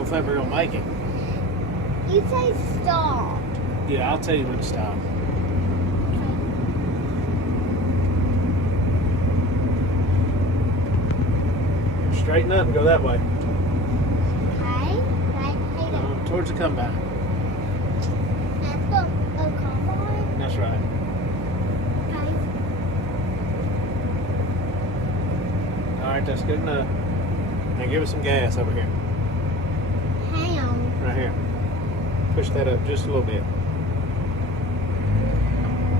don't think we're gonna make it. You say stop. Yeah, I'll tell you when to stop. Straighten up and go that way. Okay. Right. Towards the combine. Let's go combine. That's right. Okay. Alright, that's good enough. Now give us some gas over here. Hang on. Right here. Push that up just a little bit.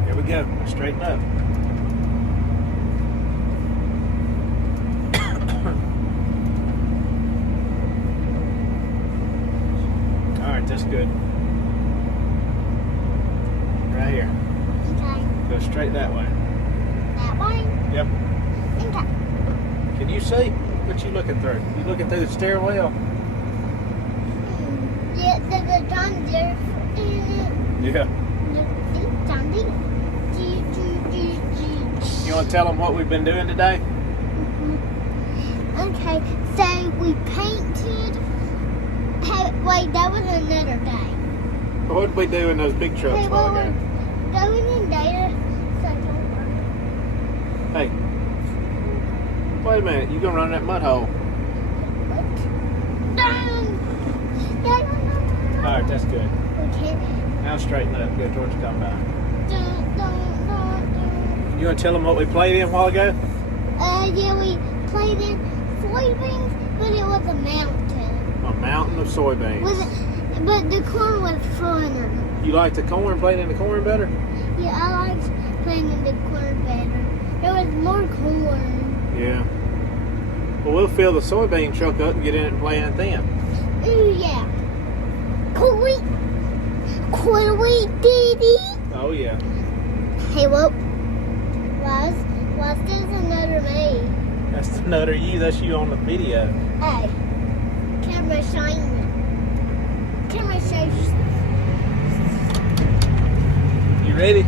Here we go. Straighten up. Alright, that's good. Right here. Okay. Go straight that way. That way? Yep. Okay. Can you see? What you looking through? You looking through the stairwell? Yeah, there's a John Deere in it. Yeah. John Deere. You want to tell them what we've been doing today? Okay, so we painted. Hey, wait, that was another day. What did we do in those big trucks Hey, while well, ago? we're going in there. Hey, wait a minute. You gonna run that mud hole? All right, that's good. Okay. Now straighten up. Go towards the combine. You want to tell them what we played in a while ago? Yeah, we played in soybeans, but it was a mountain. A mountain of soybeans. But the corn was funner. You like the corn? Playing in the corn better? Yeah, I liked playing in the corn better. There was more corn. Yeah. Well, we'll fill the soybean truck up and get in it and play in it then. Ooh, yeah. Could we, Diddy? Oh, yeah. Hey, well, what's this another me? That's another you. That's you on the video. Hey, camera shine. Camera shine. You ready?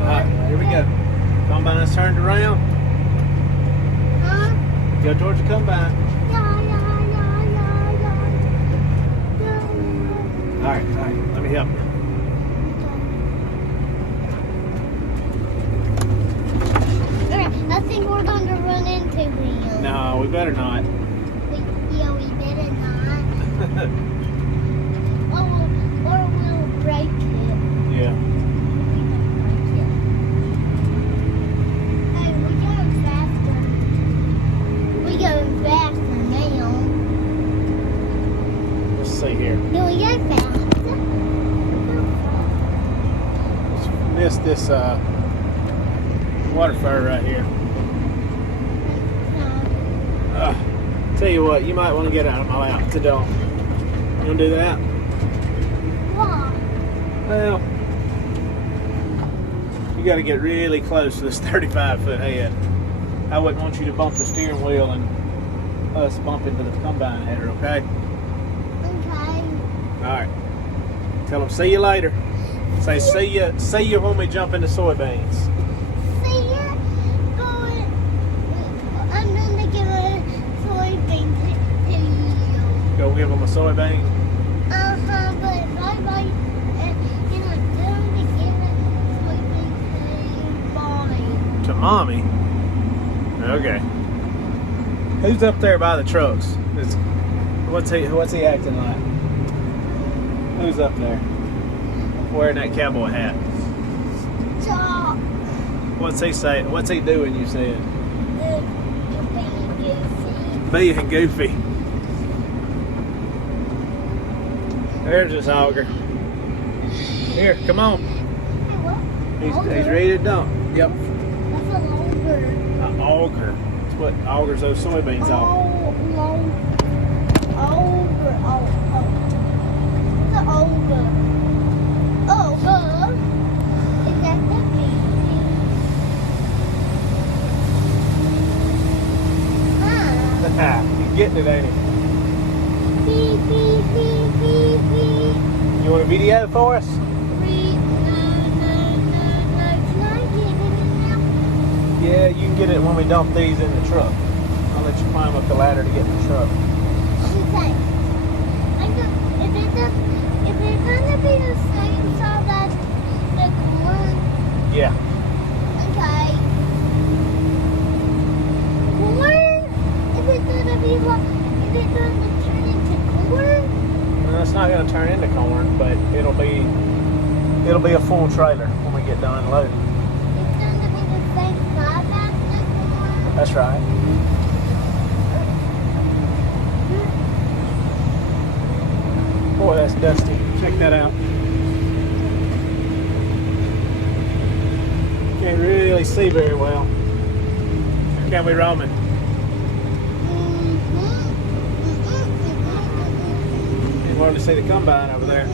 All right, here we go. Combine's turned around. Huh? Go towards the combine. All right. Let me help you. I think we're going to run into him. No, we better not. We better not. Or we'll break it. Yeah. Hey, we're going faster. We're going faster now. Let's see here. Do we go faster? Let's miss this water fur right here. Tell you what, you might want to get out of my lap to don't. You want to do that? Why? Well, you got to get really close to this 35-foot head. I wouldn't want you to bump the steering wheel and us bump into the combine header, okay? Okay. All right. Tell them, see you later. Say, see you when we jump into soybeans. See ya. I'm going to give a soybean to you. Go give them a soybean. But bye-bye. And I'm going to give a soybean to mommy. To mommy? Okay. Who's up there by the trucks? What's he acting like? Who's up there? Wearing that cowboy hat. Stop. What's he saying? What's he doing, you said? Being Being goofy. There's this auger. Here, come on. He's ready to dump. Yep. That's a longer. An auger. That's what augers those soybeans off. Auger. The auger. Auger. Is that the He's getting it, ain't he? Beep, beep, beep, beep, beep. You want a video for us? No. Can I get it now? Yeah, you can get it when we dump these in the truck. I'll let you climb up the ladder to get in the truck. the same. If it's gonna be the same size as the corn, Yeah. okay. Corn? Is it gonna be like? Is it gonna turn into corn? No, it's not gonna turn into corn, but it'll be a full trailer when we get done loading. It's gonna be the same size as the corn. That's right. Boy, that's dusty. Check that out. Can't really see very well. Can we, Roman? You wanted to see the combine over there.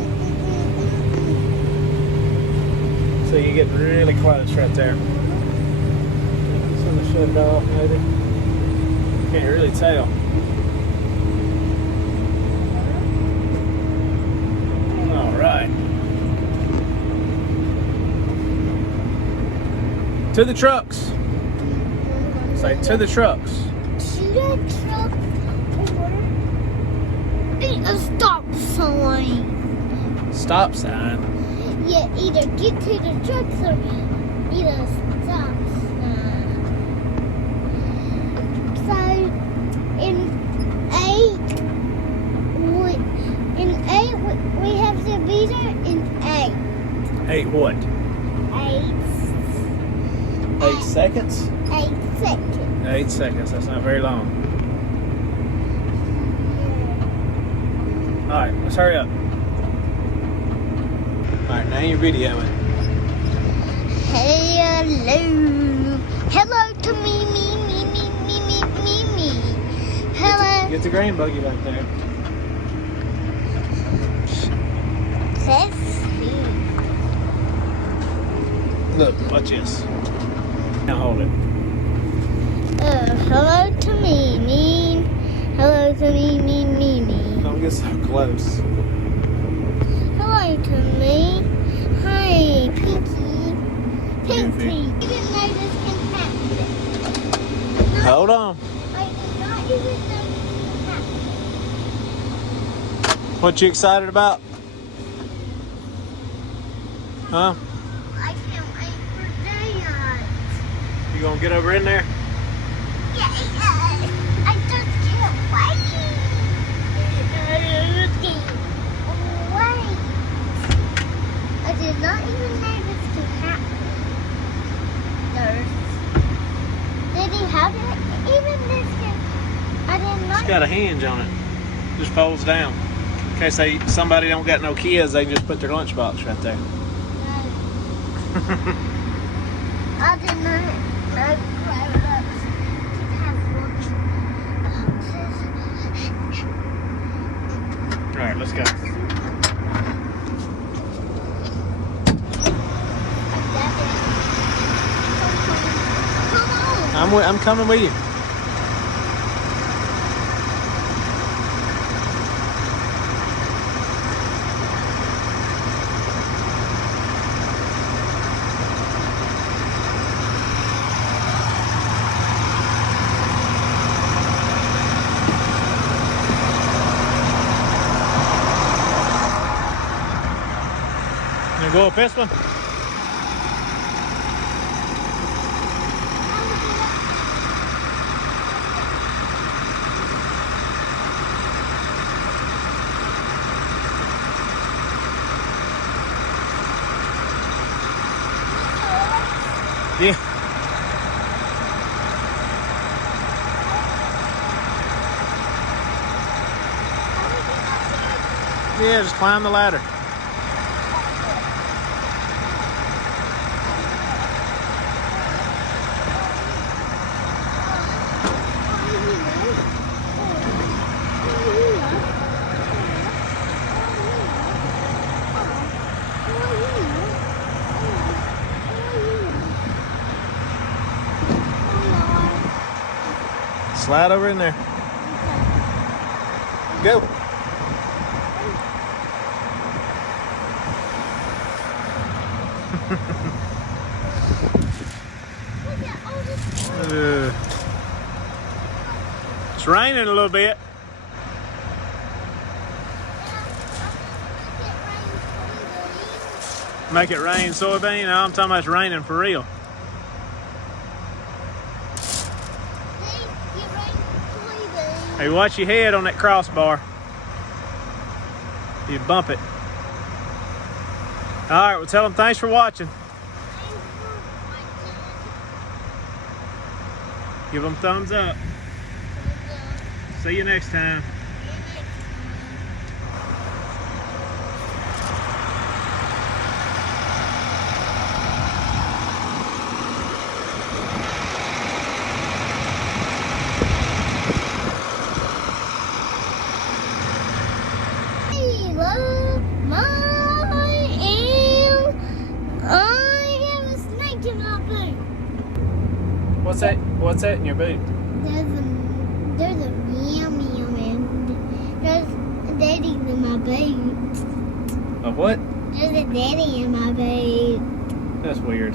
So you're getting really close right there. So I'm gonna shut it off maybe. Can't really tell. All right. To the trucks. Say to the trucks. To the truck or a stop sign. Stop sign. Yeah, either get to the trucks or need a stop sign. So in eight we have to be there in 8. 8 what? 8 8 seconds? 8 seconds. 8 seconds. That's not very long. All right, let's hurry up. All right, now you're videoing. Hello. Hello to me. Hello. Get the grain buggy back there. Let's see. Look, watch this. Now hold it. Hello to me. Hello to me. Don't get so close. Hello to me. Hi, Pinky. Goofy. You didn't know this can happen. Hold on. I did not even know this can happen. What you excited about? Huh? I can't wait for daylight. You gonna get over in there? Yeah. I just can't wait. Wait. I did not even know this could happen. Did he have it? Even this can. I did not. It's got a hinge on it. Just folds down. In case somebody don't got no kids, they can just put their lunchbox right there. I did not know grown-ups could have lunchboxes. All right, let's go. Come on. I'm coming with you. You go up this one? Yeah. Yeah, just climb the ladder. Slide over in there. Go. It's raining a little bit. Make it rain soybean? No, I'm talking about it's raining for real. Hey, watch your head on that crossbar. You bump it. All right, well, tell them thanks for watching. Give them thumbs up. See you next time. What's that in your boot? There's a meow meow and there's a daddy in my boot. A what? There's a daddy in my boot. That's weird.